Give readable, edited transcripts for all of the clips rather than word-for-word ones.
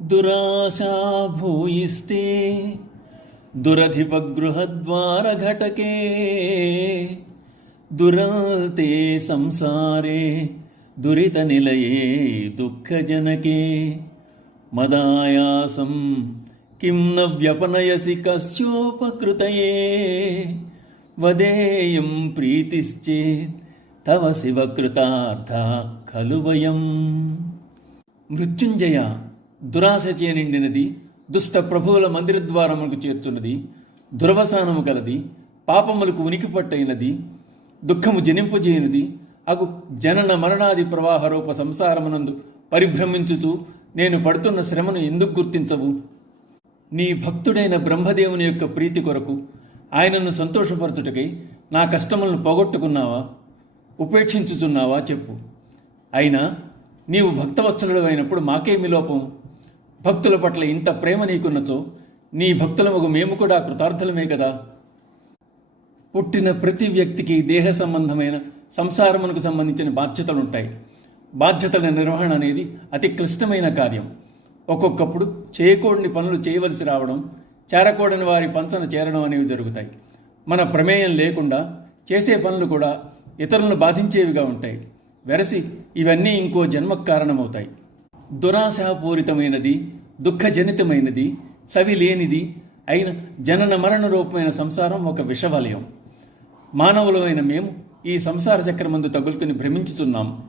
దురాశా భూయిస్తే దురధిపగృహద్వారఘటకే దురంతే సంసారే దురిత నిలయే దుఃఖజనకే మదాయాసం కిం న వ్యపనయసి కస్యోపకృతయే వదేయం ప్రీతిశ్చేత్ తవ శివకృతార్థ ఖలు వయం. మృత్యుంజయ, దురాశచే నిండినది, దుష్ట ప్రభువుల మందిరద్వారములకు చేర్చున్నది, దురవసానము గలది, పాపములకు ఉనికి పట్టైనది, దుఃఖము జనింపజేయనిది అగు జనన మరణాది ప్రవాహరూప సంసారమునందు పరిభ్రమించుచు నేను పడుతున్న శ్రమను ఎందుకు గుర్తించవు? నీ భక్తుడైన బ్రహ్మదేవుని యొక్క ప్రీతి కొరకు, ఆయనను సంతోషపరచుటకై నా కష్టములను పోగొట్టుకున్నావా, ఉపేక్షించుచున్నావా చెప్పు. అయినా నీవు భక్తవత్సలుడు అయినప్పుడు మాకేమి లోపం? భక్తుల పట్ల ఇంత ప్రేమ నీకున్నచో నీ భక్తులమగు మేము కూడా కృతార్థులమే కదా. పుట్టిన ప్రతి వ్యక్తికి దేహ సంబంధమైన సంసారమునకు సంబంధించిన బాధ్యతలుంటాయి. బాధ్యతల నిర్వహణ అనేది అతి క్లిష్టమైన కార్యం. ఒక్కొక్కప్పుడు చేయకూడని పనులు చేయవలసి రావడం, చేరకూడని వారి పంచన చేరడం అనేవి జరుగుతాయి. మన ప్రమేయం లేకుండా చేసే పనులు కూడా ఇతరులను బాధించేవిగా ఉంటాయి. వెరసి ఇవన్నీ ఇంకో జన్మకు కారణమవుతాయి. దురాశాపూరితమైనది, దుఃఖజనితమైనది, సవిలేనిది అయిన జనన మరణ రూపమైన సంసారం ఒక విషవలయం. మానవులమైన మేము ఈ సంసార చక్రమందు తగులుకుని భ్రమించుతున్నాం.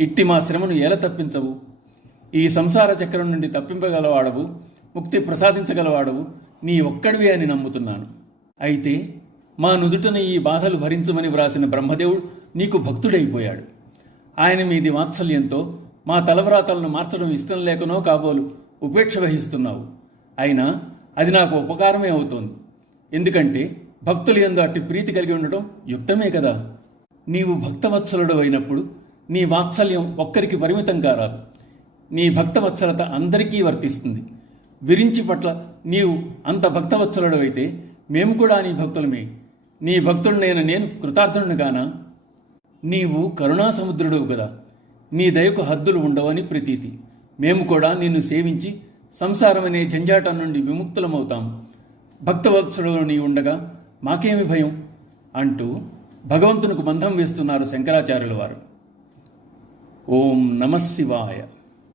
ఇట్టి మా శ్రమను ఎలా తప్పించవు? ఈ సంసార చక్రం నుండి తప్పింపగలవాడవు, ముక్తి ప్రసాదించగలవాడవు నీ ఒక్కడివే అని నమ్ముతున్నాను. అయితే మా నుదుటన ఈ బాధలు భరించమని వ్రాసిన బ్రహ్మదేవుడు నీకు భక్తుడైపోయాడు. ఆయన మీది వాత్సల్యంతో మా తలవ్రాతలను మార్చడం ఇష్టం లేకనో కాబోలు ఉపేక్ష వహిస్తున్నావు. అయినా అది నాకు ఉపకారమే అవుతోంది. ఎందుకంటే భక్తులు యందు అట్టి ప్రీతి కలిగి ఉండటం యుక్తమే కదా. నీవు భక్తవత్సలుడు అయినప్పుడు నీ వాత్సల్యం ఒక్కరికి పరిమితం కారాదు. నీ భక్తవత్సలత అందరికీ వర్తిస్తుంది. విరించి పట్ల నీవు అంత భక్తవత్సలుడు అయితే మేము కూడా నీ భక్తులమే. నీ భక్తుడినైన నేను కృతార్థుడిని కానా? నీవు కరుణా సముద్రుడవు కదా. నీ దయకు హద్దులు ఉండవని ప్రతీతి. మేము కూడా నిన్ను సేవించి సంసారమనే జంజాటం నుండి విముక్తులమవుతాం. భక్తవత్సలుడు నీ ఉండగా మాకేమి భయం అంటూ భగవంతునికి బంధం వేస్తున్నారు శంకరాచార్యుల వారు. ఓం నమః శివాయ.